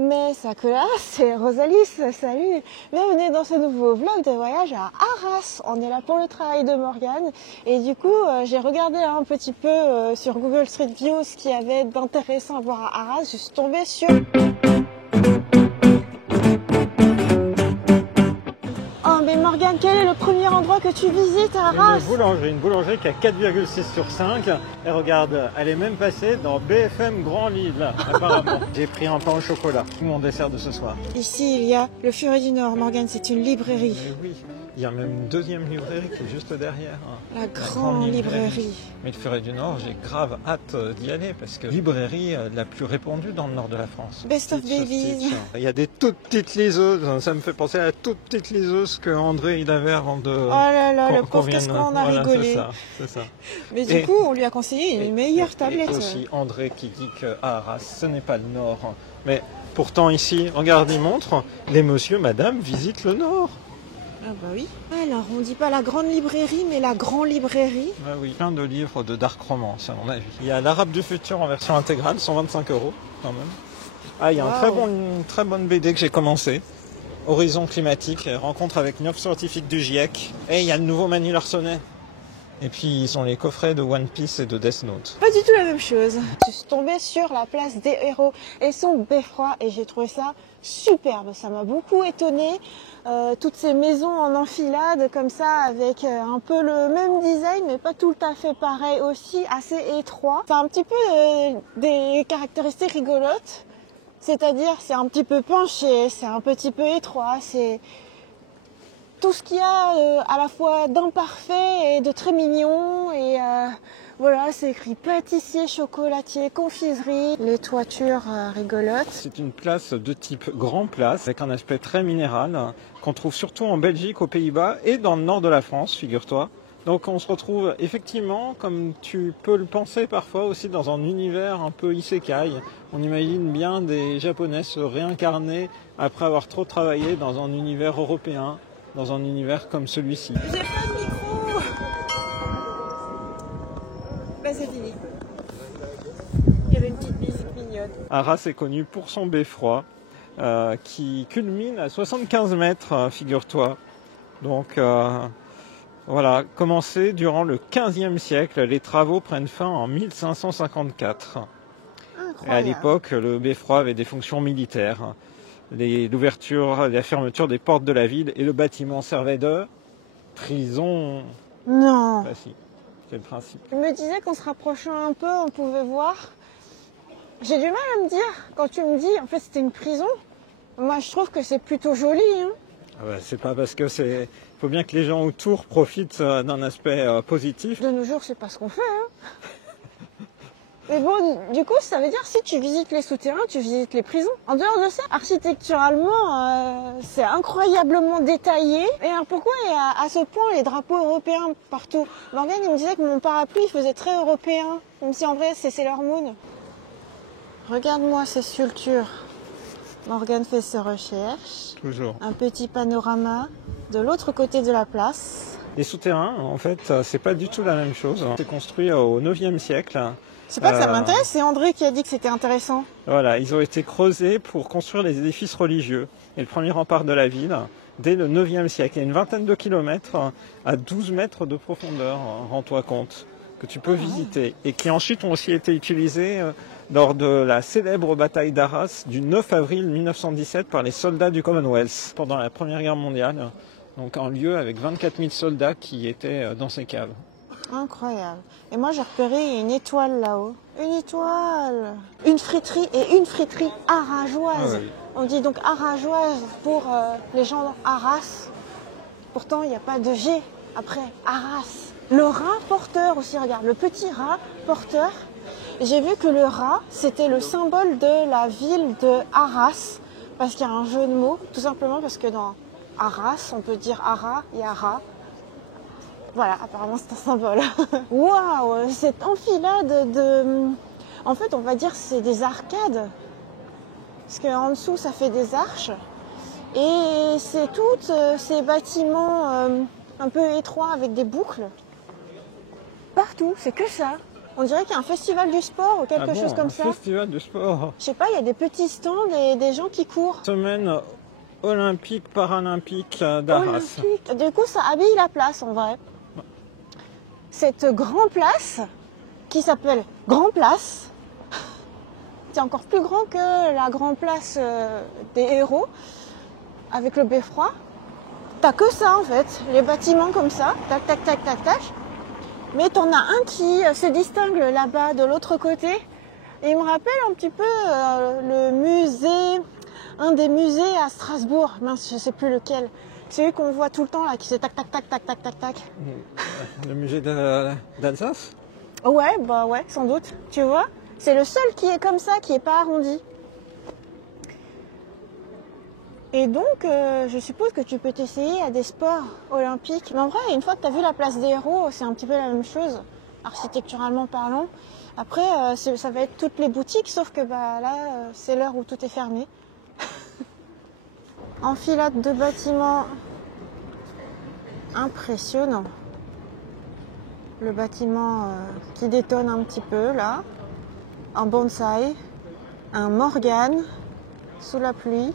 Mais ça classe, c'est Rosalie, salut. Bienvenue dans ce nouveau vlog de voyage à Arras. On est là pour le travail de Morgane et du coup j'ai regardé un petit peu sur Google Street View ce qu'il y avait d'intéressant à voir à Arras. Je suis tombée sur... Oh mais Morgane, quel est le premier endroit que tu visites à Arras? Une boulangerie qui a 4,6 sur 5. Et regarde, elle est même passée dans BFM Grand Lille, apparemment. J'ai pris un pain au chocolat, mon dessert de ce soir. Ici il y a le Furet du Nord, Morgane, c'est une librairie. Mais oui, il y a même une deuxième librairie qui est juste derrière. La grande librairie. Mais le Furet du Nord, j'ai grave hâte d'y aller parce que librairie la plus répandue dans le nord de la France. Best of Babies. Il y a des toutes petites liseuses, ça me fait penser à la toute petite liseuse que André il avait avant de... Oh là là, le pauvre, qu'est-ce qu'on a rigolé. C'est ça. Mais du coup, on lui a conseillé une meilleure tablette. Et aussi André qui dit qu'à Arras, ce n'est pas le nord. Mais pourtant ici, regarde, il montre, les monsieur, madame visitent le nord. Ah bah oui. Alors, on dit pas la grande librairie, mais la grande librairie. Ah oui, plein de livres de dark romance, à mon avis. Il y a l'Arabe du futur en version intégrale, 125 € quand même. Ah, il y a une très bonne BD que j'ai commencé. Horizon climatique, rencontre avec 9 scientifiques du GIEC. Et il y a le nouveau Manu Larsonnet. Et puis ils ont les coffrets de One Piece et de Death Note. Pas du tout la même chose. Je suis tombée sur la place des héros et son beffroi et j'ai trouvé ça superbe. Ça m'a beaucoup étonnée. Toutes ces maisons en enfilade comme ça avec un peu le même design mais pas tout à fait pareil aussi, assez étroit. C'est un petit peu des caractéristiques rigolotes. C'est-à-dire c'est un petit peu penché, c'est un petit peu étroit, c'est... tout ce qu'il y a à la fois d'imparfait et de très mignon et voilà, c'est écrit pâtissier, chocolatier, confiserie, les toitures rigolotes. C'est une place de type grand place avec un aspect très minéral qu'on trouve surtout en Belgique, aux Pays-Bas et dans le nord de la France, figure-toi. Donc on se retrouve effectivement, comme tu peux le penser parfois, aussi dans un univers un peu isekai. On imagine bien des Japonais se réincarner après avoir trop travaillé dans un univers européen, dans un univers comme celui-ci. J'ai pas de micro. Bah c'est fini. Il y avait une petite musique mignonne. Arras est connu pour son beffroi, qui culmine à 75 mètres, figure-toi. Donc voilà, commencé durant le 15e siècle, les travaux prennent fin en 1554. Et à l'époque, le beffroi avait des fonctions militaires. L'ouverture, la fermeture des portes de la ville et le bâtiment servait de prison. Non. Bah si, c'est le principe. Je me disais qu'en se rapprochant un peu, on pouvait voir. J'ai du mal à me dire, quand tu me dis, en fait c'était une prison, moi je trouve que c'est plutôt joli. Hein. Ah bah, c'est pas parce que c'est... Il faut bien que les gens autour profitent d'un aspect positif. De nos jours, c'est pas ce qu'on fait. Hein. Mais bon, du coup, ça veut dire si tu visites les souterrains, tu visites les prisons. En dehors de ça, architecturalement, c'est incroyablement détaillé. Et alors pourquoi il y a à ce point les drapeaux européens partout? Morgane, il me disait que mon parapluie il faisait très européen, même si en vrai c'est Sailor Moon. Regarde-moi ces sculptures. Morgane fait ses recherches. Toujours. Un petit panorama de l'autre côté de la place. Les souterrains, en fait, c'est pas du tout la même chose. C'est construit au 9e siècle. C'est pas que ça m'intéresse, c'est André qui a dit que c'était intéressant. Voilà, ils ont été creusés pour construire les édifices religieux. Et le premier rempart de la ville, dès le 9e siècle. Il y a une vingtaine de kilomètres à 12 mètres de profondeur, rends-toi compte, que tu peux visiter. Et qui ensuite ont aussi été utilisés lors de la célèbre bataille d'Arras du 9 avril 1917 par les soldats du Commonwealth pendant la Première Guerre mondiale. Donc un lieu avec 24 000 soldats qui étaient dans ces caves. Incroyable. Et moi j'ai repéré une étoile là-haut. Une étoile. Une friterie et une friterie arageoise. Ah oui. On dit donc arageoise pour les gens Arras. Pourtant il n'y a pas de G après Arras. Le rat porteur aussi, regarde, le petit rat porteur. J'ai vu que le rat, c'était le symbole de la ville de Arras, parce qu'il y a un jeu de mots, tout simplement parce que dans Arras, on peut dire Ara et Ara. Voilà, apparemment c'est un symbole. Waouh, cette enfilade de... En fait, on va dire c'est des arcades, parce qu'en dessous, ça fait des arches. Et c'est tous ces bâtiments un peu étroits avec des boucles. Partout, c'est que ça. On dirait qu'il y a un festival du sport ou quelque chose comme ça. Festival du sport. Je sais pas, il y a des petits stands et des gens qui courent. Semaine olympique, paralympique d'Arras. Olympique. Du coup, ça habille la place en vrai. Cette grande place, qui s'appelle Grand Place, c'est encore plus grand que la grande place des héros, avec le beffroi. T'as que ça en fait, les bâtiments comme ça, tac, tac, tac, tac, tac. Mais t'en as un qui se distingue là-bas de l'autre côté. Et il me rappelle un petit peu le musée, un des musées à Strasbourg. Mince, je sais plus lequel. Celui qu'on voit tout le temps là, qui fait tac, tac, tac, tac, tac, tac, tac. Le musée d'Alsace? Ouais, bah ouais, sans doute. Tu vois, c'est le seul qui est comme ça, qui est pas arrondi. Et donc, je suppose que tu peux t'essayer à des sports olympiques. Mais en vrai, une fois que tu as vu la place des héros, c'est un petit peu la même chose, architecturalement parlant. Après, ça va être toutes les boutiques, sauf que bah, là, c'est l'heure où tout est fermé. Enfilade de bâtiments impressionnant. Le bâtiment qui détonne un petit peu, là. Un bonsaï, un Morgane, sous la pluie.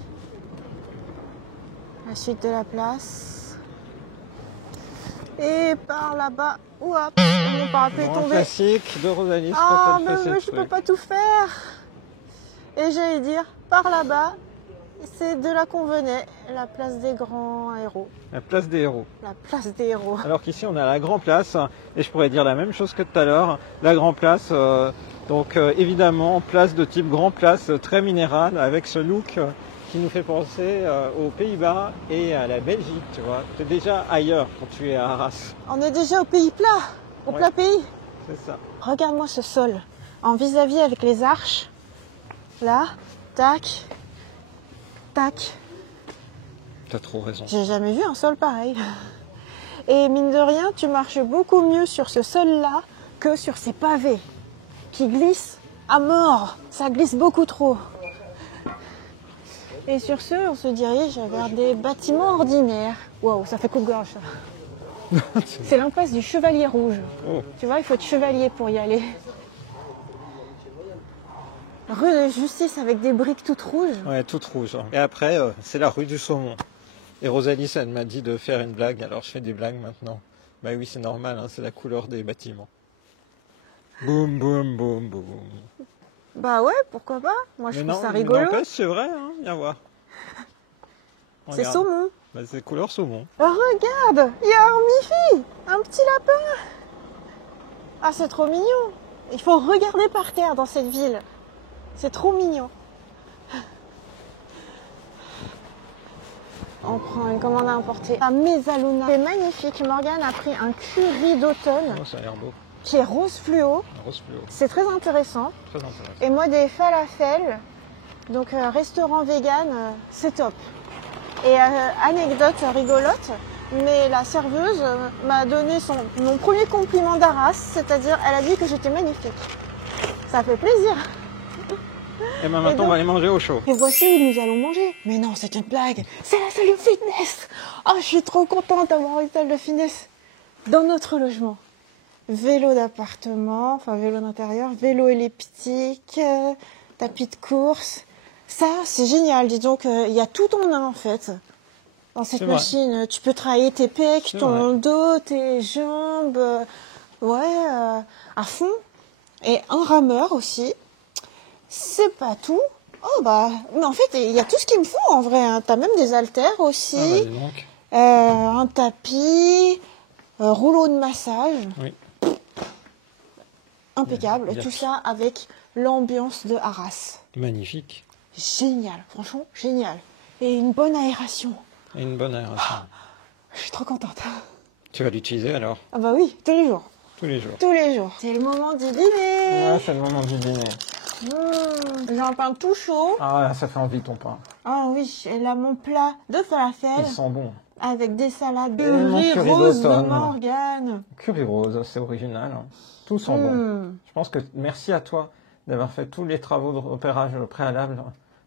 La suite de la place. Et par là-bas, mon parapluie est Grand tombé. classique de Rosalie. Ah, mais je peux pas tout faire. Et j'allais dire, par là-bas, c'est de là qu'on venait, la place des grands héros. La place des héros. La place des héros. Alors qu'ici on a la Grand Place, et je pourrais dire la même chose que tout à l'heure. La Grand Place, donc évidemment, place de type Grand Place, très minérale, avec ce look qui nous fait penser aux Pays-Bas et à la Belgique, tu vois. Tu es déjà ailleurs quand tu es à Arras. On est déjà au pays plat, au plat pays. C'est ça. Regarde-moi ce sol, en vis-à-vis avec les arches. Là, tac, tac. T'as trop raison. J'ai jamais vu un sol pareil. Et mine de rien, tu marches beaucoup mieux sur ce sol-là que sur ces pavés qui glissent à mort. Ça glisse beaucoup trop. Et sur ce, on se dirige vers des bâtiments ordinaires. Waouh, ça fait coupe-gorge ça. C'est l'impasse du Chevalier Rouge. Oh. Tu vois, il faut être chevalier pour y aller. Rue de Justice avec des briques toutes rouges. Ouais, toute rouge. Et après, c'est la rue du Saumon. Et Rosalie, ça m'a dit de faire une blague, alors je fais des blagues maintenant. Bah oui, c'est normal, hein, c'est la couleur des bâtiments. Boum, boum, boum, boum. Bah ouais, pourquoi pas? Moi je Mais trouve non, ça mais rigolo. n'empêche, c'est vrai, hein, viens voir. C'est Regarde. saumon. Bah, c'est couleur saumon. Regarde, il y a un mi-fille, un petit lapin. Ah, c'est trop mignon. Il faut regarder par terre dans cette ville. C'est trop mignon. On prend une commande à emporter à Mezzaluna. C'est magnifique. Morgane a pris un curry d'automne Oh, ça a l'air beau. qui est rose fluo. Un rose fluo. C'est très intéressant. Très intéressant. Et moi, des falafels. Donc, restaurant vegan, c'est top. Et anecdote rigolote, mais la serveuse m'a donné mon premier compliment d'Arras, c'est-à-dire elle a dit que j'étais magnifique. Ça fait plaisir. Et ben maintenant, donc- on va aller manger au chaud. Et voici où nous allons manger. Mais non, c'est une blague. C'est la salle de fitness. Oh, je suis trop contente d'avoir une salle de fitness dans notre logement. Vélo d'appartement, enfin vélo d'intérieur, vélo elliptique, tapis de course. Ça, c'est génial. Dis donc, il y a tout en un en fait. Dans cette C'est vrai. machine, tu peux travailler tes pecs, C'est ton dos, tes jambes, à fond. Et un rameur aussi. C'est pas tout. Oh bah, mais en fait, il y a tout ce qu'il me faut en vrai. Hein. T'as même des haltères aussi, Ah, bah, dis donc. un tapis, rouleau de massage. Oui. Impeccable. Il y a Tout tout. ça avec l'ambiance de Arras. Magnifique. Génial, franchement, génial. Et une bonne aération. Et une bonne aération. Je suis trop contente. Tu vas l'utiliser alors? Ah bah oui, tous les jours. Tous les jours. Tous les jours. C'est le moment du dîner. Ouais, c'est le moment du dîner. J'ai un pain tout chaud. Ah ouais, ça fait envie ton pain. Ah oui, et là mon plat de falafel Il sent bon. avec des salades. Et mon Riz curry rose de d'automne. Morgane. Curry rose, c'est original. Hein. Tout sent bon. Je pense que merci à toi d'avoir fait tous les travaux de repérage préalable.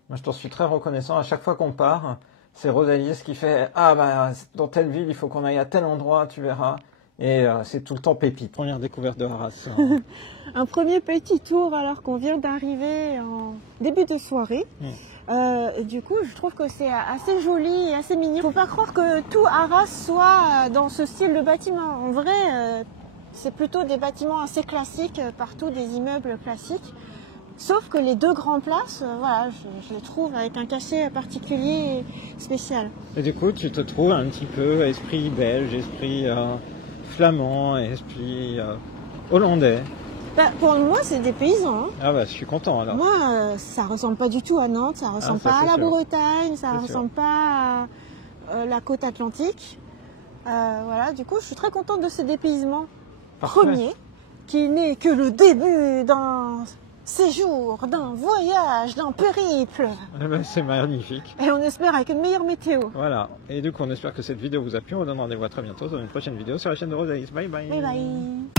Moi, je t'en suis très reconnaissant. À chaque fois qu'on part, c'est Rosalie qui fait « Ah, bah, dans telle ville, il faut qu'on aille à tel endroit, tu verras. » Et c'est tout le temps pépite. Première découverte de Arras. Un premier petit tour alors qu'on vient d'arriver en début de soirée. Et du coup, je trouve que c'est assez joli et assez mignon. Faut pas croire que tout Arras soit dans ce style de bâtiment. En vrai, c'est plutôt des bâtiments assez classiques, partout des immeubles classiques. Sauf que les deux grandes places, voilà, je les trouve avec un cachet particulier et spécial. Et du coup, tu te trouves un petit peu esprit belge, esprit flamand, esprit hollandais. Bah, pour moi, c'est des paysans. Hein. Ah bah, je suis content alors. Moi, ça ressemble pas du tout à Nantes, ça ressemble ça, pas à la c'est sûr. Bretagne, ça C'est ressemble pas à la côte atlantique. Voilà, du coup, je suis très contente de ce dépaysement premier, qui n'est que le début d'un séjour, d'un voyage, d'un périple. Eh ben, c'est magnifique. Et on espère avec une meilleure météo. Voilà. Et du coup, on espère que cette vidéo vous a plu. On vous donne rendez-vous à très bientôt dans une prochaine vidéo sur la chaîne de Rosalis. Bye bye. Bye bye.